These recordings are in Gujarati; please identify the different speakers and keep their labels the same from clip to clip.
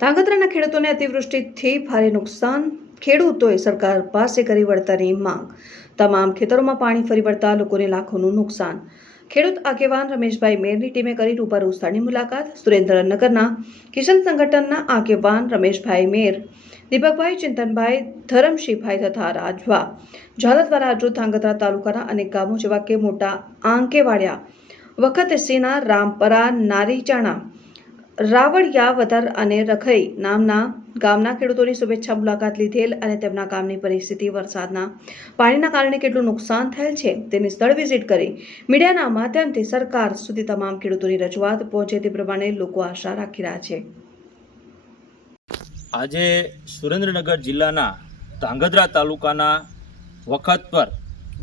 Speaker 1: ધાંગધ્રાના ખેડૂતોને અતિવૃષ્ટિથી ભારે નુકસાન. ખેડૂતોએ સરકાર પાસે કરી વળતરની માંગ. તમામ ખેતરોમાં પાણી ફરી વળતા લોકોને લાખોનું નુકસાન. ખેડૂત આગેવાન રમેશભાઈ મેરની ટીમે કરી રૂબરૂ સ્થળની મુલાકાત. સુરેન્દ્રનગરના કિશન સંગઠનના આગેવાન રમેશભાઈ મેર, દીપકભાઈ ચિંતનભાઈ ધરમશીભાઈ તથા રાજવા, ઝાલા દ્વારા આજુ ધાંગધ્રા તાલુકાના અનેક ગામો જેવા કે મોટા આંકેવાડિયા વખતસીના રામપરા, નારીચાણા રાવળિયા વદર અને રખઈ નામના ગામના ખેડૂતોની શુભેચ્છા મુલાકાત લીધેલ અને તેમના ગામની પરિસ્થિતિ વરસાદના પાણીના કારણે કેટલું નુકસાન થયેલ છે તેની સ્થળ વિઝિટ કરી મીડિયાના માધ્યમથી સરકાર સુધી તમામ ખેડૂતોની રજૂઆત પહોંચે તે પ્રમાણે લોકો આશા રાખી રહ્યા છે.
Speaker 2: આજે સુરેન્દ્રનગર જિલ્લાના ધાંગધ્રા તાલુકાના વખત પર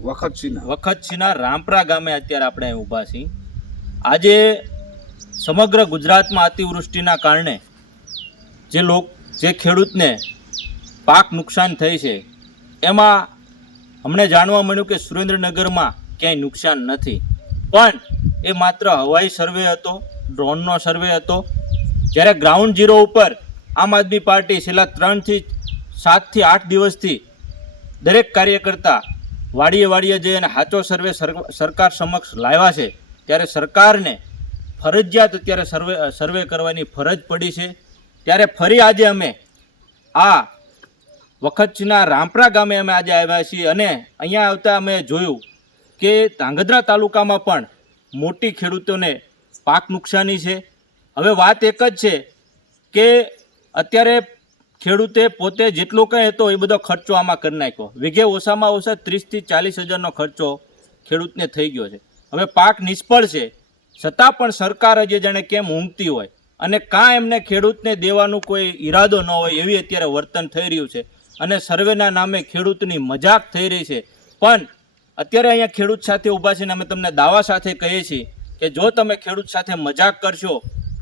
Speaker 3: વખતસિંહ
Speaker 2: વખતસિંહના રામપરા ગામે અત્યારે આપણે ઊભા છીએ. આજે સમગ્ર ગુજરાતમાં અતિવૃષ્ટિના કારણે જે લોક, જે ખેડૂતને પાક નુકસાન થઈ છે, એમાં અમને જાણવા મળ્યું કે સુરેન્દ્રનગરમાં ક્યાંય નુકસાન નથી. પણ એ માત્ર હવાઈ સર્વે હતો, ડ્રોનનો સર્વે હતો. જ્યારે ગ્રાઉન્ડ ઝીરો ઉપર આમ આદમી પાર્ટી છેલ્લા ત્રણથી સાતથી આઠ દિવસથી દરેક કાર્યકર્તા વાડીએ વાડીએ જઈ અને સાચો સર્વે સરકાર સમક્ષ લાવ્યા છે, ત્યારે સરકારને ફરજિયાત અત્યારે સર્વે સર્વે કરવાની ફરજ પડી છે. ત્યારે ફરી આજે અમે આ વખતના રામપરા ગામે અમે આજે આવ્યા છીએ અને અહીંયા આવતા અમે જોયું કે ધાંગધ્રા તાલુકામાં પણ મોટી ખેડૂતોને પાક નુકસાની છે. હવે વાત એક જ છે કે અત્યારે ખેડૂતે પોતે જેટલો કંઈ હતો એ બધો ખર્ચો આમાં કરી નાખ્યો. વીઘે ઓછામાં ઓછા ત્રીસથી ચાલીસ હજારનો ખર્ચો ખેડૂતને થઈ ગયો છે. હવે પાક નિષ્ફળ છે. છતાં પણ સરકાર હજી જાણે કેમ ઊંઘતી હોય અને કાં એમને ખેડૂતને દેવાનું કોઈ ઈરાદો ન હોય એવી અત્યારે વર્તન થઈ રહ્યું છે. અને સર્વેના નામે ખેડૂતની મજાક થઈ રહી છે. પણ અત્યારે અહીંયા ખેડૂત સાથે ઊભા છે ને અમે તમને દાવા સાથે કહીએ છીએ કે જો તમે ખેડૂત સાથે મજાક કરશો,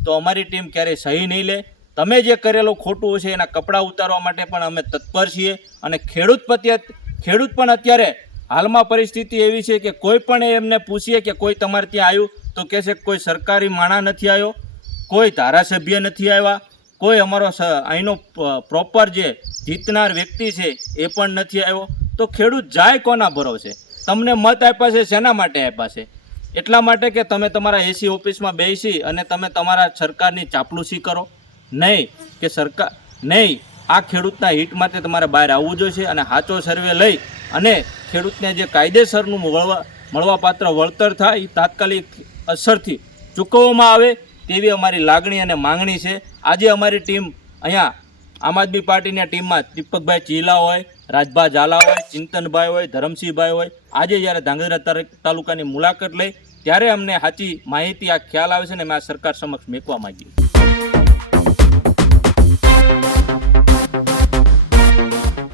Speaker 2: તો અમારી ટીમ ક્યારેય સહી નહીં લે. તમે જે કરેલું ખોટું છે એના કપડાં ઉતારવા માટે પણ અમે તત્પર છીએ. અને ખેડૂત પ્રત્યે ખેડૂત પણ અત્યારે હાલમાં પરિસ્થિતિ એવી છે કે કોઈ પણ એમને પૂછીએ કે કોઈ તમારે ત્યાં આવ્યું તો કહે છે, કોઈ સરકારી માણા નથી આવ્યો, કોઈ ધારાસભ્ય નથી આવ્યા, કોઈ અમારો અહીંનો પ્રોપર જે જીતનાર વ્યક્તિ છે એ પણ નથી આવ્યો. તો ખેડૂત જાય કોના ભરોસે? તમને મત આપ્યા છે, શેના માટે આપ્યા છે? એટલા માટે કે તમે તમારા એસી ઓફિસમાં બેસી અને તમે તમારા સરકારની ચાપલુસી કરો. નહીં કે સરકાર, નહીં, આ ખેડૂતના હિટ માટે તમારે બહાર આવવું જોઈશે અને સાચો સર્વે લઈ અને ખેડૂતને જે કાયદેસરનું મળવા, મળવાપાત્ર વળતર થાય એ તાત્કાલિક અસરથી ચૂકવવામાં આવે તેવી અમારી લાગણી અને માંગણી છે. આજે અમારી ટીમ અહીંયા આમ આદમી પાર્ટીની ટીમમાં દીપકભાઈ ચીલા હોય રાજભા ઝાલા હોય, ચિંતનભાઈ હોય, ધરમસિંહભાઈ હોય. આજે જ્યારે ધાંગધ્રા તાલુકાની મુલાકાત લઈ, ત્યારે અમને સાચી માહિતી, આ ખ્યાલ આવે છે ને અમે આ સરકાર સમક્ષ મેકવા માંગીએ